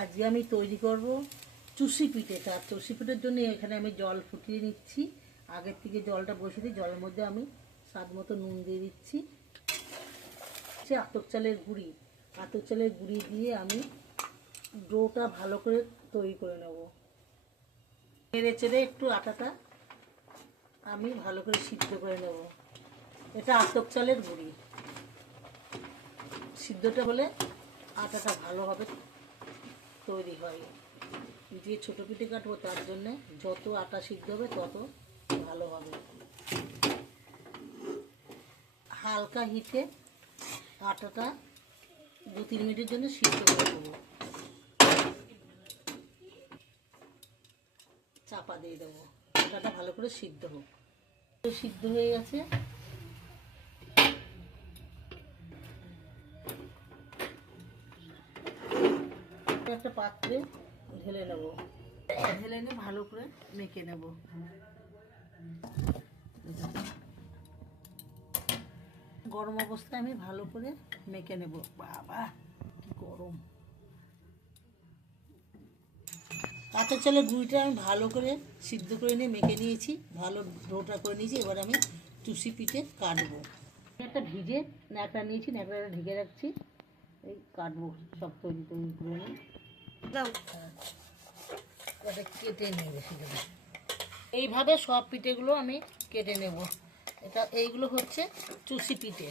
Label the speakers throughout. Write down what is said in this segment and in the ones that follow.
Speaker 1: আজকে আমি তৈরি করব চুষি পিঠে। তার চুষি পিঠের জন্য এখানে আমি জল ফুটিয়ে নিচ্ছি। আগের থেকে জলটা বসিয়ে দিই, জলের মধ্যে আমি স্বাদ মতো নুন দিয়ে দিচ্ছি। হচ্ছে আতপ চালের গুঁড়ি। আতপ চালের গুঁড়ি দিয়ে আমি ডোটা ভালো করে তৈরি করে নেব। নেড়ে চেড়ে একটু আটাটা আমি ভালো করে সিদ্ধ করে নেব। এটা আতপ চালের গুঁড়ি। সিদ্ধটা হলে আটাটা ভালোভাবে তৈরি হয়। যে ছোটো পিঠে কাটবো, তার জন্যে যত আটা সিদ্ধ হবে, তত ভালো হবে। হালকা হিটে আটাটা দু তিন মিনিটের জন্য সিদ্ধ করে দেবো চাপা দিয়ে দেবো। আটাটা ভালো করে সিদ্ধ হোক। সিদ্ধ হয়ে গেছে। একটা পাত্রে ঢেলে নেব। ঢেলে নিয়ে ভালো করে মেখে নেব। গরম অবস্থায় আমি ভালো করে মেখে নেব। বাবা, কি গরম। কাঁচা চালের গুঁড়িটা আমি ভালো করে সিদ্ধ করে নিয়ে মেখে নিয়েছি। ভালো ডোটা করে নিয়েছি। এবার আমি চুষি পিঠে কাটবো। একটা ভিজে ন্যাকড়া নিয়েছি। ন্যাকড়াটা ঢেকে রাখছি। এই কাটবো সব তৈরি তৈরি করে ওটা কেটে নেবে সেটা এইভাবে সব পিঠেগুলো আমি কেটে নেব। এটা এইগুলো হচ্ছে চুষি পিঠে।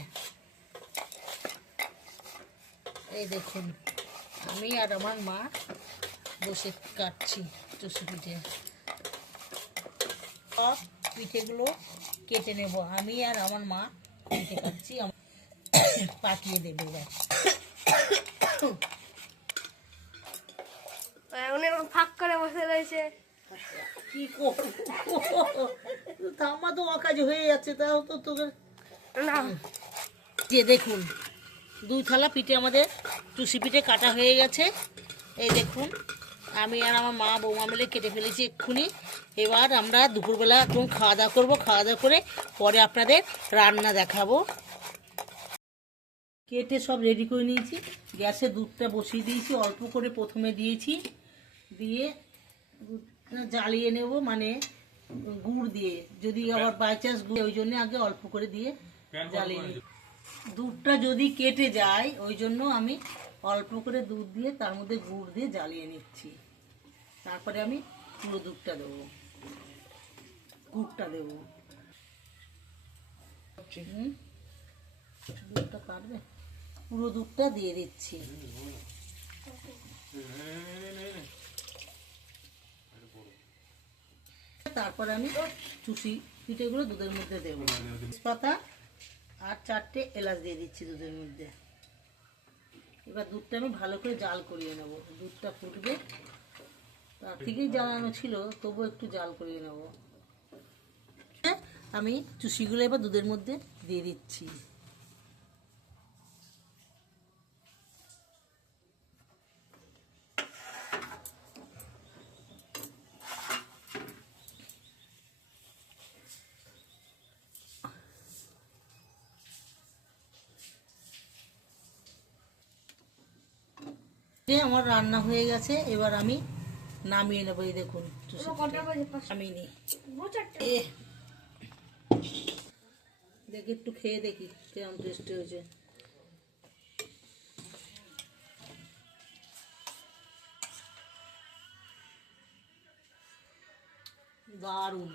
Speaker 1: এই দেখুন আমি আর আমার মা বসে কাটছি চুষি পিঠে। সব পিঠেগুলো কেটে নেব। আমি আর আমার মা পিঠে কাটছি পাকিয়ে দেবে এবার
Speaker 2: উনি এখন ফাঁক করে বসে রয়েছে।
Speaker 1: কি করব আমার তো অকাজ হয়ে যাচ্ছে তাও তো তোকে
Speaker 2: না।
Speaker 1: যে দেখুন দুই থালা পিঠে আমাদের টুসি পিঠে কাটা হয়ে গেছে। এই দেখুন আমি আর আমার মা বৌমা মিলে কেটে ফেলেছি এক্ষুনি। এবার আমরা দুপুরবেলা এখন খাওয়া দাওয়া করব খাওয়া দাওয়া করে পরে আপনাদের রান্না দেখাবো। কেটে সব রেডি করে নিয়েছি। গ্যাসে দুধটা বসিয়ে দিয়েছি অল্প করে প্রথমে দিয়েছি। দিয়ে দুধটা জ্বালিয়ে নেব মানে গুড় দিয়ে। যদি আবার বাই চান্স গুড় ওই জন্য আগে অল্প করে দিয়ে জ্বালিয়ে নিই দুধটা যদি কেটে যায় ওই জন্য আমি অল্প করে দুধ দিয়ে তার মধ্যে গুড় দিয়ে জ্বালিয়ে নিচ্ছি। তারপরে আমি পুরো দুধটা দেবো। গুড়টা দেবো। হুম। দুধটা কাটবে পুরো দুধটা দিয়ে দিচ্ছি। তারপর আমি চুষি, পিঠেগুলো দুধের মধ্যে দেবো। তেজপাতা আর চারটে এলাচ দিয়ে দিচ্ছি দুধের মধ্যে। এবার দুধটা আমি ভালো করে জাল করিয়ে নেব। দুধটা ফুটবে। তার থেকেই জ্বালানো ছিল তবু একটু জাল করিয়ে নেব। আমি চুষিগুলো এবার দুধের মধ্যে দিয়ে দিচ্ছি। যে আমার রান্না হয়ে গেছে এবার আমি নামিয়ে নেব এই দেখুন দেখি একটু খেয়ে দেখি কেমন টেস্টি হয়েছে। দারুণ।